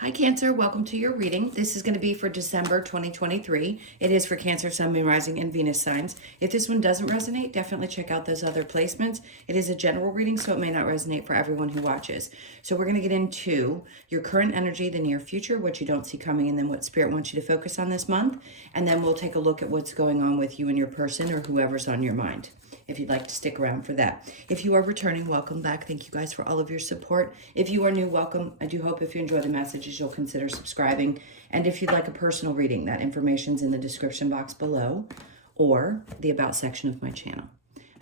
Hi Cancer, welcome to your reading. This is going to be for December 2023. It is for Cancer, Sun, Moon, Rising, and Venus signs. If this one doesn't resonate, definitely check out those other placements. It is a general reading, so it may not resonate for everyone who watches. So we're going to get into your current energy, the near future, what you don't see coming, and then what Spirit wants you to focus on this month. And then we'll take a look at what's going on with you and your person or whoever's on your mind, if you'd like to stick around for that. If you are returning, welcome back. Thank you guys for all of your support. If you are new, welcome. I do hope if you enjoy the messages, you'll consider subscribing. And if you'd like a personal reading, that information's in the description box below or the About section of my channel.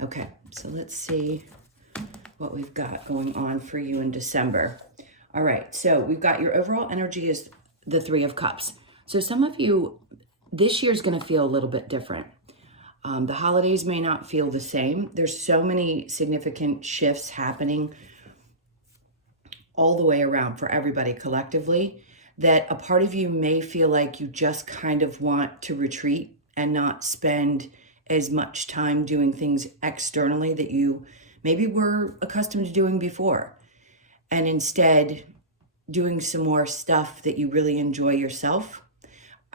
Okay, so let's see what we've got going on for you in December. All right, so we've got your overall energy is the Three of Cups. So some of you, this year's going to feel a little bit different. The holidays may not feel the same. There's so many significant shifts happening all the way around for everybody collectively that a part of you may feel like you just kind of want to retreat and not spend as much time doing things externally that you maybe were accustomed to doing before, and instead doing some more stuff that you really enjoy yourself.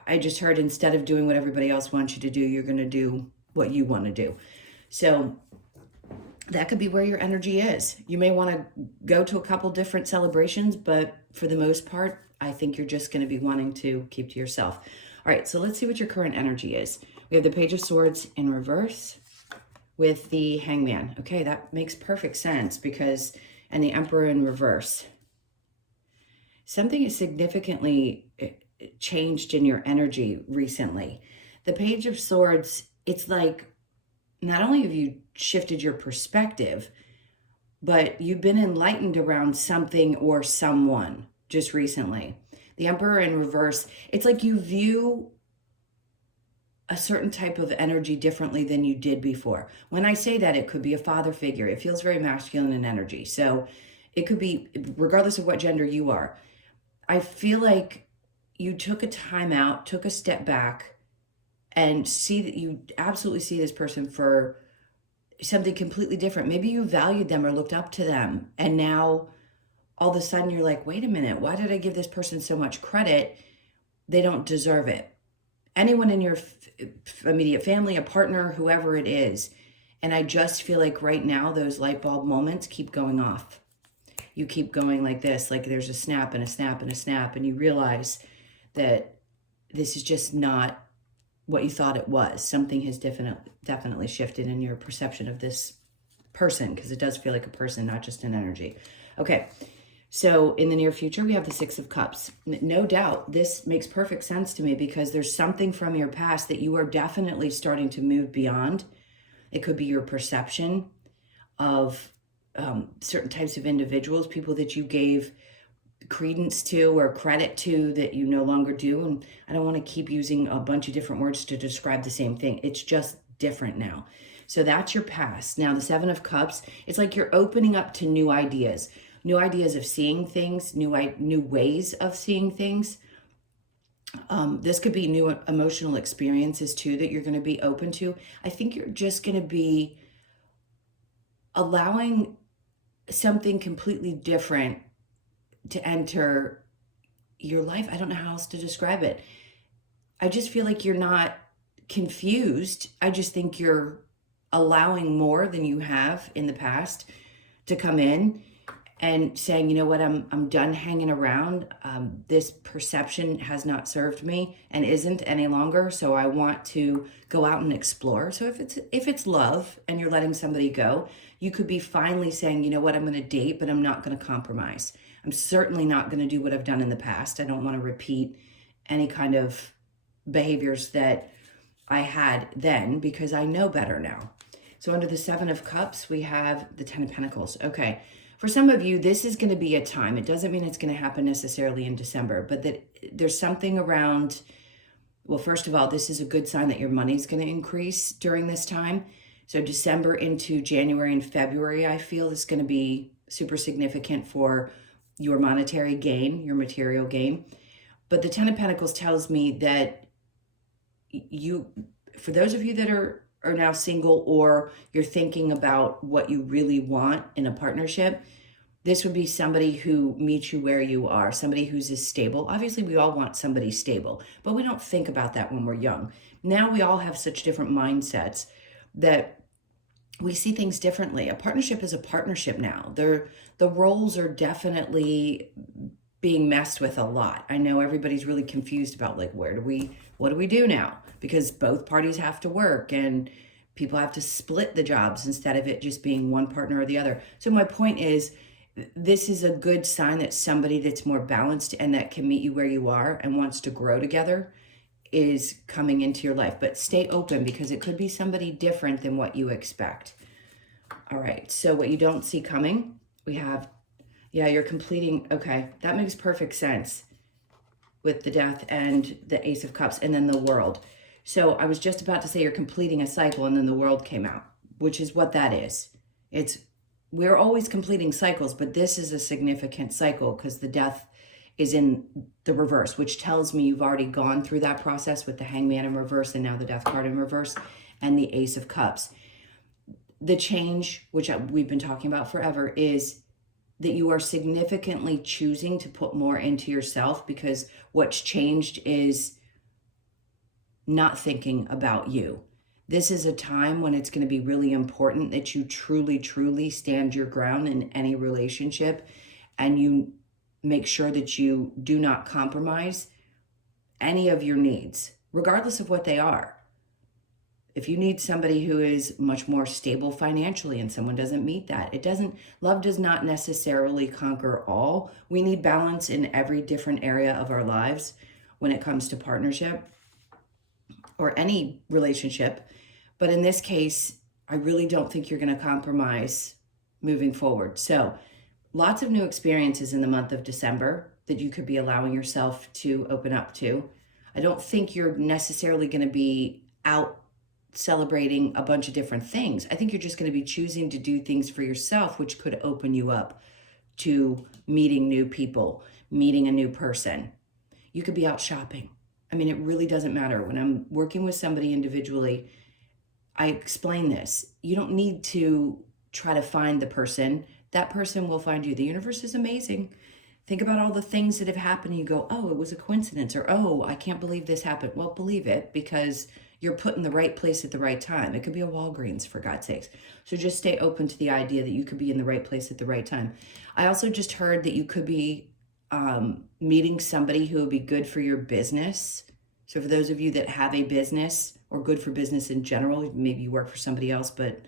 I just heard instead of doing what everybody else wants you to do, you're going to do what you want to do. So that could be where your energy is. You may want to go to a couple different celebrations, but for the most part, I think you're just going to be wanting to keep to yourself. All right, so let's see what your current energy is. We have the Page of Swords in reverse with the Hangman. Okay, that makes perfect sense because, and the Emperor in reverse. Something is significantly changed in your energy recently. The Page of Swords, it's like not only have you shifted your perspective, but you've been enlightened around something or someone just recently. The Emperor in reverse, it's like you view a certain type of energy differently than you did before. When I say that, it could be a father figure. It feels very masculine in energy. So it could be, regardless of what gender you are, I feel like you took a time out, took a step back, and see that you absolutely see this person for something completely different. Maybe you valued them or looked up to them, and now all of a sudden you're like, wait a minute, why did I give this person so much credit? They don't deserve it. Anyone in your immediate family, a partner, whoever it is. And I just feel like right now those light bulb moments keep going off. You keep going like this, like there's a snap and a snap and a snap, and you realize that this is just not what you thought it was. Something has definitely shifted in your perception of this person, because it does feel like a person, not just an energy. Okay, so in the near future, we have the Six of Cups. No doubt, this makes perfect sense to me because there's something from your past that you are definitely starting to move beyond. It could be your perception of certain types of individuals, people that you gave credence to or credit to that you no longer do. And I don't want to keep using a bunch of different words to describe the same thing. It's just different now. So that's your past. Now the Seven of Cups, it's like you're opening up to new ideas of seeing things, new ways of seeing things. This could be new emotional experiences too that you're going to be open to. I think you're just going to be allowing something completely different to enter your life. I don't know how else to describe it. I just feel like you're not confused. I just think you're allowing more than you have in the past to come in and saying, you know what, I'm done hanging around. This perception has not served me and isn't any longer. So I want to go out and explore. So if it's love and you're letting somebody go, you could be finally saying, you know what, I'm going to date, but I'm not going to compromise. I'm certainly not going to do what I've done in the past. I don't want to repeat any kind of behaviors that I had then because I know better now. So under the Seven of Cups, we have the Ten of Pentacles. Okay. For some of you, this is going to be a time. It doesn't mean it's going to happen necessarily in December, but that there's something around, well, first of all, this is a good sign that your money's going to increase during this time. So December into January and February, I feel is going to be super significant for your monetary gain, your material gain. But the Ten of Pentacles tells me that you, for those of you that are now single or you're thinking about what you really want in a partnership, This would be somebody who meets you where you are, somebody who's as stable. Obviously, we all want somebody stable, but we don't think about that when we're young. Now we all have such different mindsets that we see things differently. A partnership is a partnership now. The roles are definitely being messed with a lot. I know everybody's really confused about like what do we do now? Because both parties have to work and people have to split the jobs instead of it just being one partner or the other. So my point is, this is a good sign that somebody that's more balanced and that can meet you where you are and wants to grow together is coming into your life. But stay open because it could be somebody different than what you expect. All right, so what you don't see coming, we have, yeah, you're completing, okay, that makes perfect sense with the Death and the Ace of Cups and then the World. So I was just about to say you're completing a cycle and then the World came out, which is what that is. We're always completing cycles, but this is a significant cycle because the Death is in the reverse, which tells me you've already gone through that process with the Hangman in reverse and now the Death card in reverse and the Ace of Cups. The change, which we've been talking about forever, is that you are significantly choosing to put more into yourself because what's changed is not thinking about you. This is a time when it's going to be really important that you truly, truly stand your ground in any relationship and you make sure that you do not compromise any of your needs, regardless of what they are. If you need somebody who is much more stable financially and someone doesn't meet that, love does not necessarily conquer all. We need balance in every different area of our lives when it comes to partnership or any relationship. But in this case, I really don't think you're going to compromise moving forward. So lots of new experiences in the month of December that you could be allowing yourself to open up to. I don't think you're necessarily going to be out celebrating a bunch of different things. I think you're just going to be choosing to do things for yourself, which could open you up to meeting new people, meeting a new person. You could be out shopping. I mean, it really doesn't matter. When I'm working with somebody individually, I explain this. You don't need to try to find the person. That person will find you. The universe is amazing. Think about all the things that have happened. You go, oh, it was a coincidence, or oh, I can't believe this happened. Well, believe it, because you're put in the right place at the right time. It could be a Walgreens, for God's sakes. So just stay open to the idea that you could be in the right place at the right time. I also just heard that you could be meeting somebody who would be good for your business. So for those of you that have a business or good for business in general, maybe you work for somebody else, but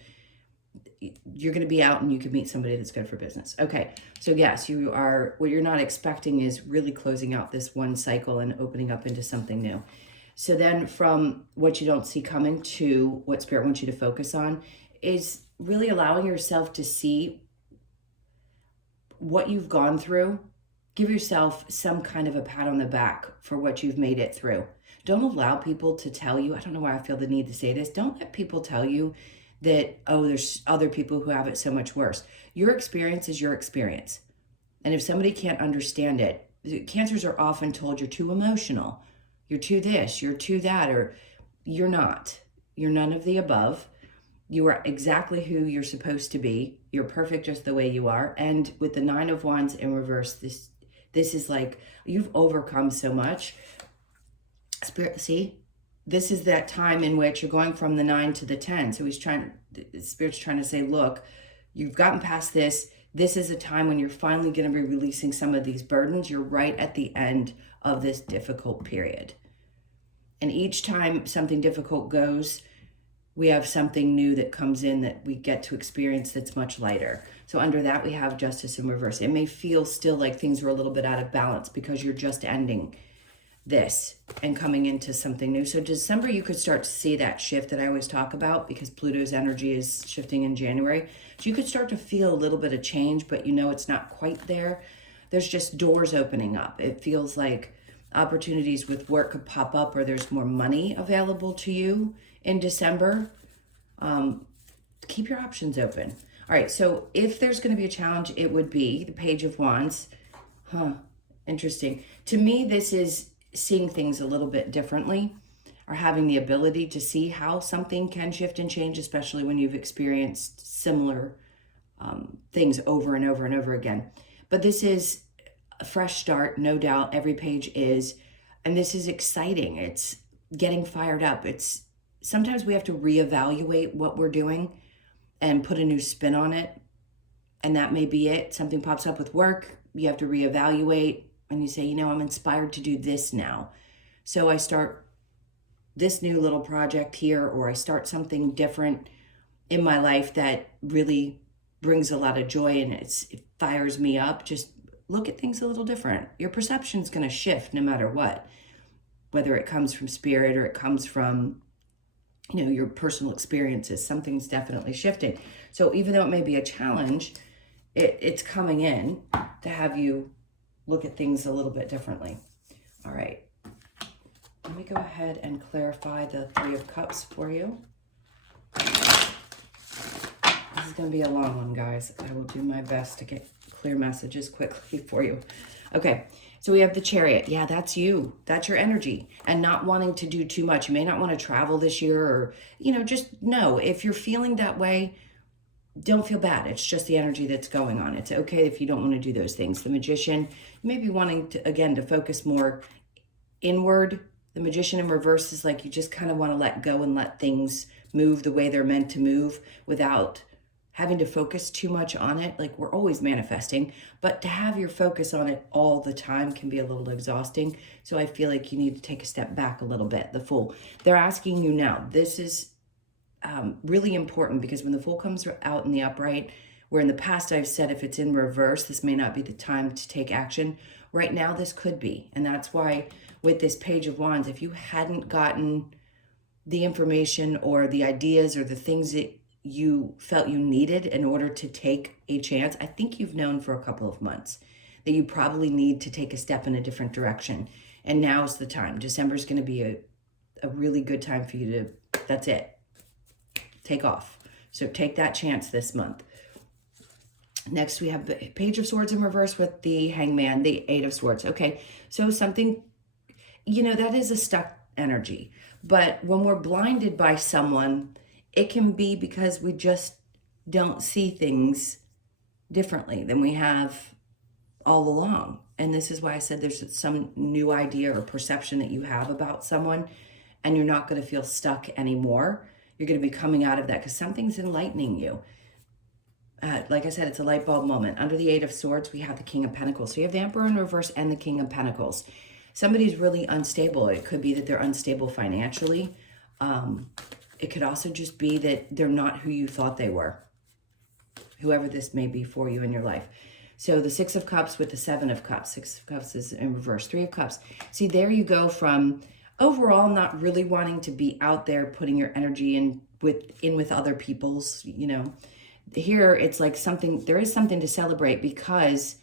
you're going to be out and you could meet somebody that's good for business. Okay. So yes, what you're not expecting is really closing out this one cycle and opening up into something new. So then from what you don't see coming to what Spirit wants you to focus on is really allowing yourself to see what you've gone through. Give yourself some kind of a pat on the back for what you've made it through. Don't allow people to tell you, I don't know why I feel the need to say this, don't let people tell you that, oh, there's other people who have it so much worse. Your experience is your experience. And if somebody can't understand it, cancers are often told you're too emotional, you're too this, you're too that, or you're not. You're none of the above. You are exactly who you're supposed to be. You're perfect just the way you are. And with the 9 of Wands in reverse, this is like, you've overcome so much. Spirit, see? This is that time in which you're going from the 9 to the 10. So Spirit's trying to say, look, you've gotten past this. This is a time when you're finally going to be releasing some of these burdens. You're right at the end of this difficult period. And each time something difficult goes, we have something new that comes in that we get to experience that's much lighter. So under that, we have Justice in reverse. It may feel still like things are a little bit out of balance because you're just ending this and coming into something new. So December, you could start to see that shift that I always talk about because Pluto's energy is shifting in January. So you could start to feel a little bit of change, but you know it's not quite there. There's just doors opening up. It feels like opportunities with work could pop up, or there's more money available to you in December. Keep your options open. All right, so if there's going to be a challenge, it would be the Page of Wands. Interesting. To me, this is seeing things a little bit differently, or having the ability to see how something can shift and change, especially when you've experienced similar things over and over and over again. But this is a fresh start, no doubt. Every page is, and this is exciting. It's getting fired up. It's sometimes we have to reevaluate what we're doing and put a new spin on it. And that may be it. Something pops up with work. You have to reevaluate and you say, you know, I'm inspired to do this now. So I start this new little project here, or I start something different in my life that really brings a lot of joy and it fires me up. Just look at things a little different. Your perception's going to shift no matter what, whether it comes from spirit or it comes from, you know, your personal experiences. Something's definitely shifting. So even though it may be a challenge, it's coming in to have you look at things a little bit differently. All right. Let me go ahead and clarify the Three of Cups for you. This is going to be a long one, guys. I will do my best to get clear messages quickly for you. Okay, so we have the Chariot. Yeah, that's you. That's your energy. And not wanting to do too much. You may not want to travel this year, or, you know, just know if you're feeling that way, don't feel bad. It's just the energy that's going on. It's okay if you don't want to do those things. The Magician, you may be wanting to, again, to focus more inward. The Magician in reverse is like you just kind of want to let go and let things move the way they're meant to move without having to focus too much on it. Like, we're always manifesting, but to have your focus on it all the time can be a little exhausting. So I feel like you need to take a step back a little bit. The Fool, they're asking you now. This is really important, because when the Fool comes out in the upright, where in the past I've said if it's in reverse, this may not be the time to take action. Right now, this could be. And that's why with this Page of Wands, if you hadn't gotten the information or the ideas or the things that you felt you needed in order to take a chance, I think you've known for a couple of months that you probably need to take a step in a different direction. And now's the time. December is going to be a really good time for you to, that's it, take off. So take that chance this month. Next, we have the Page of Swords in reverse with the Hangman, the Eight of Swords. Okay, so something, you know, that is a stuck energy. But when we're blinded by someone, it can be because we just don't see things differently than we have all along. And this is why I said there's some new idea or perception that you have about someone, and you're not going to feel stuck anymore. You're going to be coming out of that because something's enlightening you. Like I said, it's a light bulb moment. Under the Eight of Swords, we have the King of Pentacles. So you have the Emperor in reverse and the King of Pentacles. Somebody's really unstable. It could be that they're unstable financially. It could also just be that they're not who you thought they were, whoever this may be for you in your life. So the Six of Cups with the Seven of Cups. Six of Cups is in reverse. Three of Cups. See, there you go from overall not really wanting to be out there putting your energy in with other people's, you know. Here it's like there is something to celebrate, because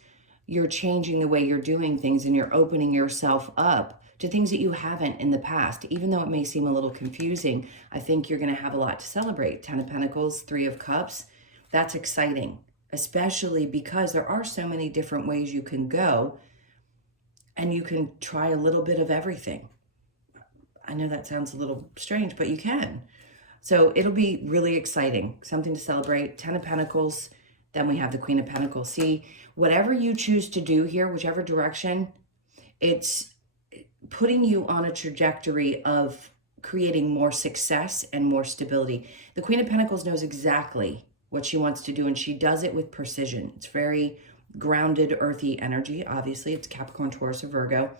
you're changing the way you're doing things and you're opening yourself up to things that you haven't in the past. Even though it may seem a little confusing, I think you're going to have a lot to celebrate. Ten of Pentacles, Three of Cups. That's exciting, especially because there are so many different ways you can go, and you can try a little bit of everything. I know that sounds a little strange, but you can. So it'll be really exciting, something to celebrate. Ten of Pentacles, then we have the Queen of Pentacles. See, whatever you choose to do here, whichever direction, it's putting you on a trajectory of creating more success and more stability. The Queen of Pentacles knows exactly what she wants to do, and she does it with precision. It's very grounded, earthy energy. Obviously, it's Capricorn, Taurus, or Virgo.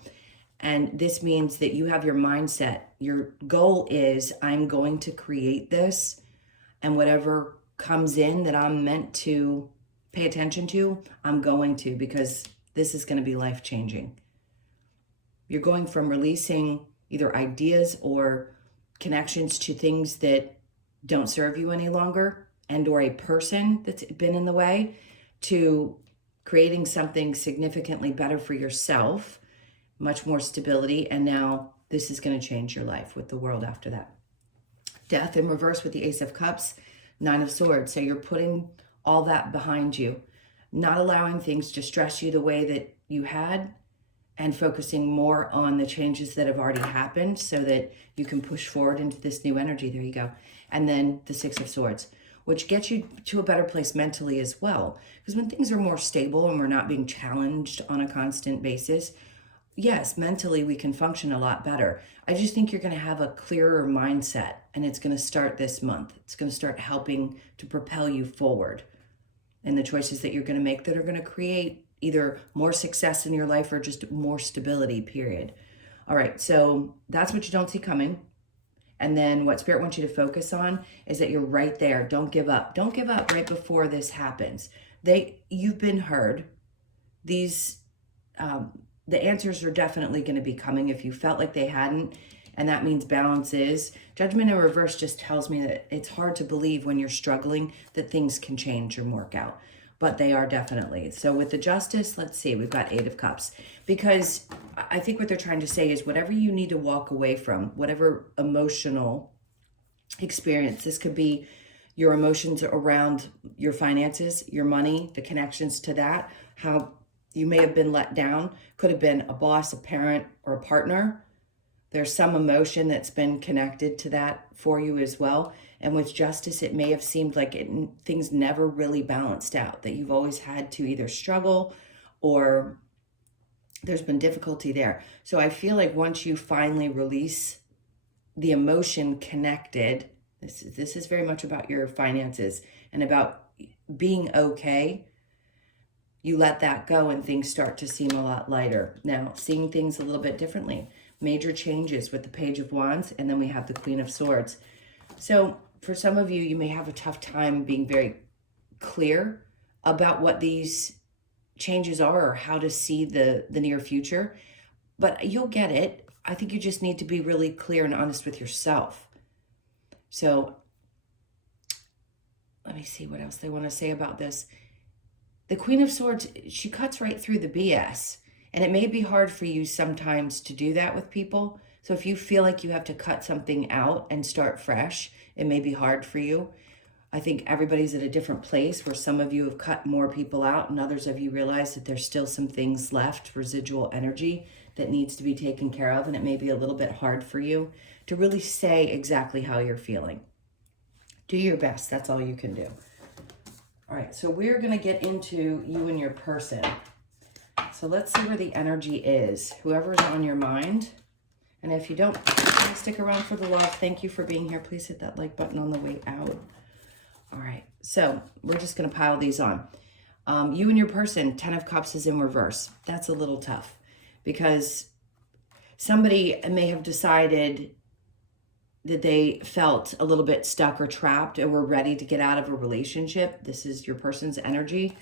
And this means that you have your mindset. Your goal is, I'm going to create this, and whatever comes in that I'm meant to pay attention to, I'm going to, because this is going to be life-changing. You're going from releasing either ideas or connections to things that don't serve you any longer, and or a person that's been in the way, to creating something significantly better for yourself, much more stability, and now this is going to change your life with the world after that. Death in reverse with the Ace of Cups, Nine of Swords. So you're putting all that behind you, not allowing things to stress you the way that you had, and focusing more on the changes that have already happened so that you can push forward into this new energy. There you go. And then the Six of Swords. which gets you to a better place mentally as well. Because when things are more stable and we're not being challenged on a constant basis, yes, mentally we can function a lot better. I just think you're going to have a clearer mindset, and it's going to start this month. It's going to start helping to propel you forward in the choices that you're going to make that are going to create either more success in your life or just more stability, period. All right, so that's what you don't see coming. And then what Spirit wants you to focus on is that you're right there. Don't give up. Don't give up right before this happens. You've been heard. These the answers are definitely going to be coming if you felt like they hadn't, and that means balance is. Judgment in reverse just tells me that it's hard to believe when you're struggling that things can change and work out, but they are definitely. So with the Justice, let's see, we've got 8 of Cups, because I think what they're trying to say is whatever you need to walk away from, whatever emotional experience, this could be your emotions around your finances, your money, the connections to that, how you may have been let down, could have been a boss, a parent, or a partner. There's some emotion that's been connected to that for you as well. And with Justice, it may have seemed like things never really balanced out, that you've always had to either struggle or there's been difficulty there. So I feel like once you finally release the emotion connected, this is very much about your finances and about being okay. You let that go and things start to seem a lot lighter. Now, seeing things a little bit differently. Major changes with the Page of Wands, and then we have the Queen of Swords. So for some of you, you may have a tough time being very clear about what these changes are or how to see the near future, but you'll get it. I think you just need to be really clear and honest with yourself. So let me see what else they want to say about this. The Queen of Swords, she cuts right through the BS. And it may be hard for you sometimes to do that with people. So if you feel like you have to cut something out and start fresh, it may be hard for you. I think everybody's at a different place where some of you have cut more people out and others of you realize that there's still some things left, residual energy that needs to be taken care of. And it may be a little bit hard for you to really say exactly how you're feeling. Do your best. That's all you can do. All right, so we're going to get into you and your person. So let's see where the energy is. Whoever's on your mind. And if you don't stick around for the love, thank you for being here. Please hit that like button on the way out. All right, so we're just going to pile these on. You and your person, 10 of Cups is in reverse. That's a little tough because somebody may have decided that they felt a little bit stuck or trapped or were ready to get out of a relationship. This is your person's energy.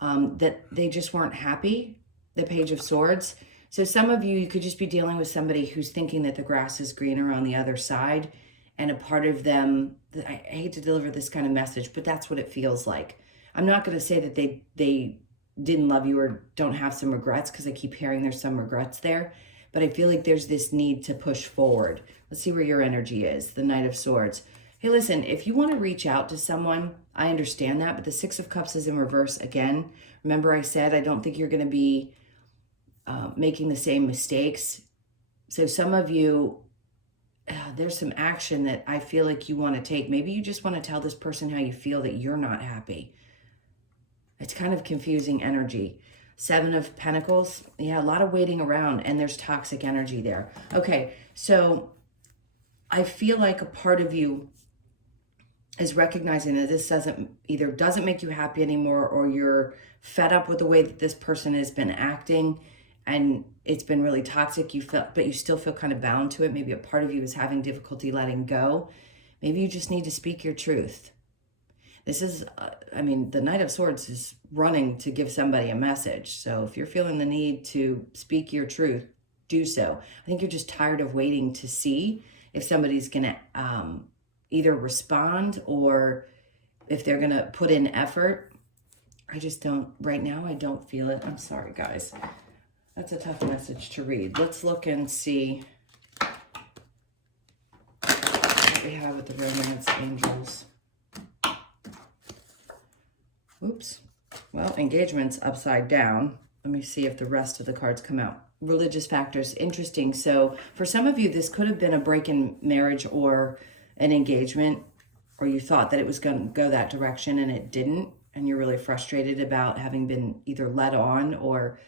That they just weren't happy, the Page of Swords. So some of you could just be dealing with somebody who's thinking that the grass is greener on the other side, and a part of them, I hate to deliver this kind of message, but that's what it feels like. I'm not going to say that they didn't love you or don't have some regrets, because I keep hearing there's some regrets there, but I feel like there's this need to push forward. Let's see where your energy is, the Knight of Swords. Hey, listen, if you want to reach out to someone, I understand that, but the 6 of Cups is in reverse again. Remember I said I don't think you're going to be making the same mistakes. So some of you, there's some action that I feel like you want to take. Maybe you just want to tell this person how you feel that you're not happy. It's kind of confusing energy. 7 of Pentacles, yeah, a lot of waiting around, and there's toxic energy there. Okay, so I feel like a part of you is recognizing that this doesn't make you happy anymore, or you're fed up with the way that this person has been acting and it's been really toxic. But you still feel kind of bound to it. Maybe a part of you is having difficulty letting go. Maybe you just need to speak your truth. This is, the Knight of Swords is running to give somebody a message. So if you're feeling the need to speak your truth, do so. I think you're just tired of waiting to see if somebody's going to either respond or if they're going to put in effort. Right now, I don't feel it. I'm sorry, guys. That's a tough message to read. Let's look and see what we have with the Romance Angels. Oops. Well, engagement's upside down. Let me see if the rest of the cards come out. Religious factors, interesting. So for some of you, this could have been a break in marriage or an engagement. or you thought that it was going to go that direction and it didn't, and you're really frustrated about having been either led on or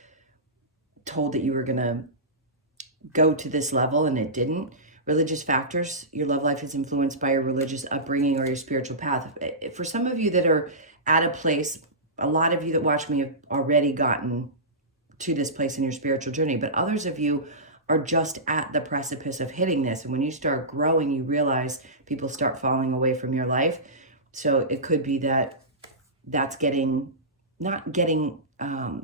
told that you were going to go to this level and it didn't. Religious factors, your love life is influenced by your religious upbringing or your spiritual path. For some of you that are at a place, a lot of you that watch me have already gotten to this place in your spiritual journey, but others of you are just at the precipice of hitting this. And when you start growing, you realize people start falling away from your life. So it could be that that's not getting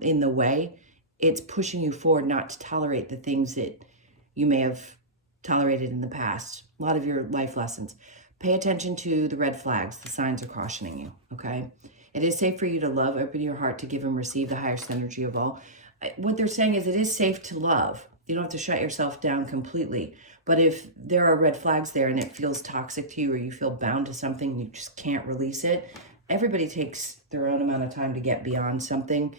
in the way. It's pushing you forward not to tolerate the things that you may have tolerated in the past. A lot of your life lessons. Pay attention to the red flags. The signs are cautioning you, okay? It is safe for you to love. Open your heart to give and receive the highest energy of all. What they're saying is it is safe to love. You don't have to shut yourself down completely. But if there are red flags there and it feels toxic to you, or you feel bound to something and you just can't release it, everybody takes their own amount of time to get beyond something.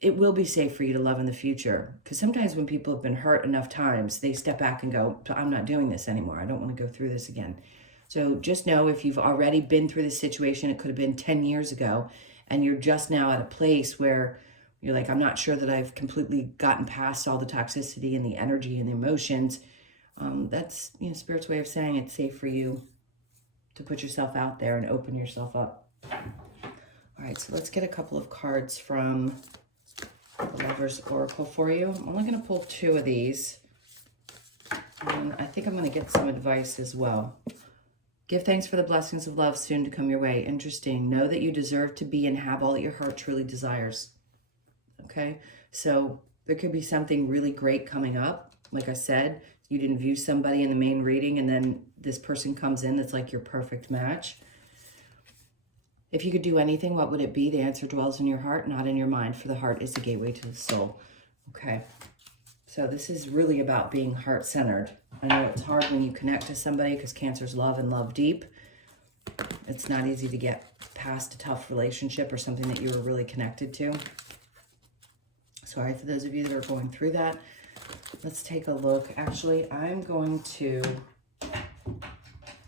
It will be safe for you to love in the future. Because sometimes when people have been hurt enough times, they step back and go, I'm not doing this anymore. I don't want to go through this again. So just know, if you've already been through this situation, it could have been 10 years ago, and you're just now at a place where you're like, I'm not sure that I've completely gotten past all the toxicity and the energy and the emotions. That's, Spirit's way of saying it's safe for you to put yourself out there and open yourself up. All right, so let's get a couple of cards from the Lover's Oracle for you. I'm only going to pull 2 of these. And I think I'm going to get some advice as well. Give thanks for the blessings of love soon to come your way. Interesting. Know that you deserve to be and have all that your heart truly desires. Okay? So there could be something really great coming up. Like I said, you didn't view somebody in the main reading, and then this person comes in that's like your perfect match. If you could do anything, what would it be? The answer dwells in your heart, not in your mind, for the heart is the gateway to the soul. Okay? So this is really about being heart-centered. I know it's hard when you connect to somebody because Cancer's love and love deep. It's not easy to get past a tough relationship or something that you were really connected to. Sorry for those of you that are going through that. Let's take a look. Actually, I'm going to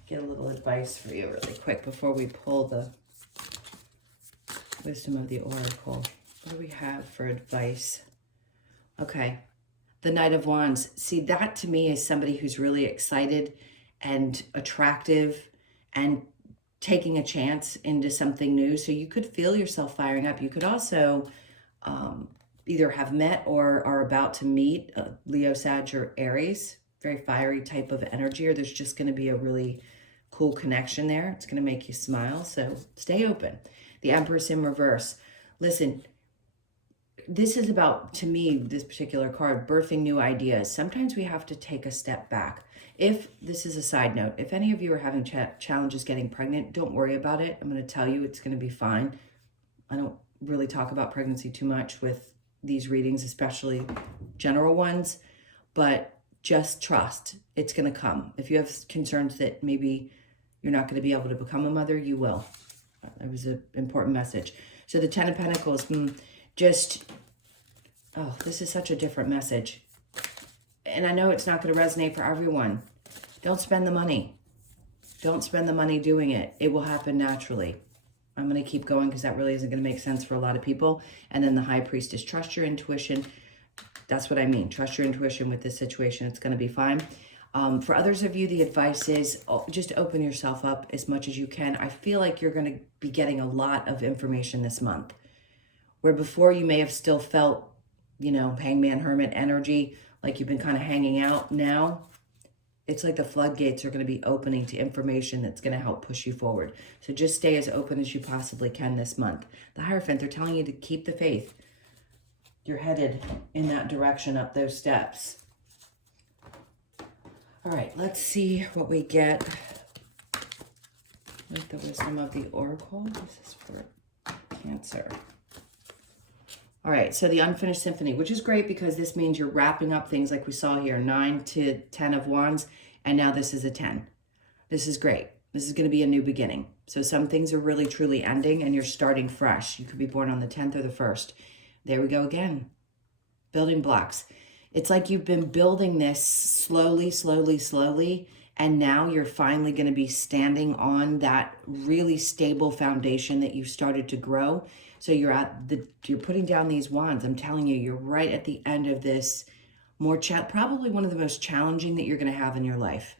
get a little advice for you really quick before we pull the Wisdom of the Oracle. What do we have for advice? Okay. The Knight of Wands. See, that to me is somebody who's really excited and attractive and taking a chance into something new. So you could feel yourself firing up. You could also either have met or are about to meet Leo, Sag, or Aries. Very fiery type of energy, or there's just going to be a really cool connection there. It's going to make you smile. So stay open. The Empress in reverse. Listen, this is about, to me, this particular card, birthing new ideas. Sometimes we have to take a step back. If, this is a side note, if any of you are having challenges getting pregnant, don't worry about it. I'm going to tell you it's going to be fine. I don't really talk about pregnancy too much with these readings, especially general ones, but just trust. It's going to come. If you have concerns that maybe you're not going to be able to become a mother, you will. That was an important message. So the Ten of Pentacles, this is such a different message. And I know it's not going to resonate for everyone. Don't spend the money. Don't spend the money doing it. It will happen naturally. I'm going to keep going because that really isn't going to make sense for a lot of people. And then the High Priestess, trust your intuition. That's what I mean. Trust your intuition with this situation. It's going to be fine. For others of you, the advice is just open yourself up as much as you can. I feel like you're going to be getting a lot of information this month. Where before you may have still felt, hangman, hermit energy, like you've been kind of hanging out. Now, it's like the floodgates are going to be opening to information that's going to help push you forward. So just stay as open as you possibly can this month. The Hierophant, they're telling you to keep the faith. You're headed in that direction, up those steps. All right, let's see what we get with the Wisdom of the Oracle. This is for Cancer. All right, so the Unfinished Symphony, which is great because this means you're wrapping up things like we saw here, 9 to 10 of Wands, and now this is a 10. This is great. This is going to be a new beginning. So some things are really, truly ending, and you're starting fresh. You could be born on the 10th or the 1st. There we go again. Building blocks. It's like you've been building this slowly, slowly, slowly, And now you're finally going to be standing on that really stable foundation that you started to grow. So you're putting down these wands. I'm telling you, you're right at the end of this probably one of the most challenging that you're going to have in your life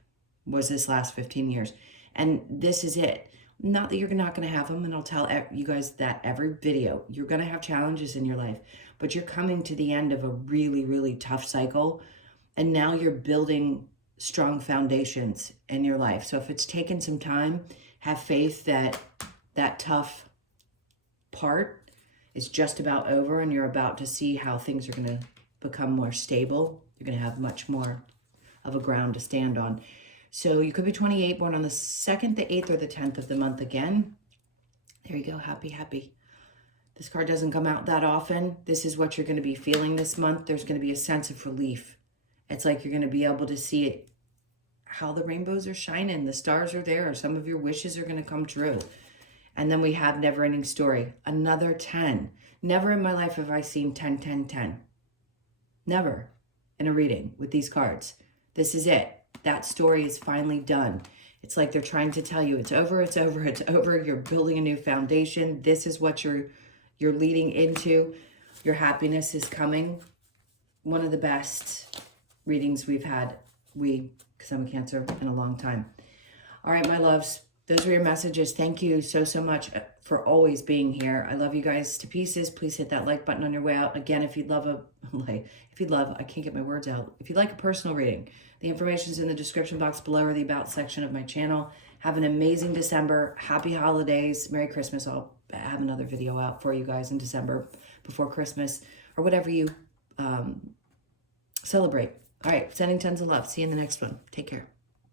was this last 15 years. And this is it. Not that you're not going to have them, and I'll tell you guys that every video. You're going to have challenges in your life, but you're coming to the end of a really, really tough cycle. And now you're building strong foundations in your life. So if it's taken some time, have faith that that tough part is just about over and you're about to see how things are going to become more stable. You're going to have much more of a ground to stand on. So you could be 28, born on the 2nd, the 8th, or the 10th of the month again. There you go. Happy, happy. This card doesn't come out that often. This is what you're going to be feeling this month. There's going to be a sense of relief. It's like you're going to be able to see it, how the rainbows are shining. The stars are there. Some of your wishes are going to come true. And then we have Never Ending Story. Another 10. Never in my life have I seen 10, 10, 10. Never in a reading with these cards. This is it. That story is finally done. It's like they're trying to tell you it's over, it's over, it's over. You're building a new foundation. This is what you're leading into. Your happiness is coming. One of the best readings we've had, because I'm a Cancer, in a long time. All right, my loves, those were your messages. Thank you so, so much for always being here. I love you guys to pieces. Please hit that like button on your way out. Again, if you'd love I can't get my words out. If you'd like a personal reading, the information is in the description box below or the About section of my channel. Have an amazing December. Happy holidays. Merry Christmas. I'll have another video out for you guys in December before Christmas or whatever you celebrate. All right, sending tons of love. See you in the next one. Take care.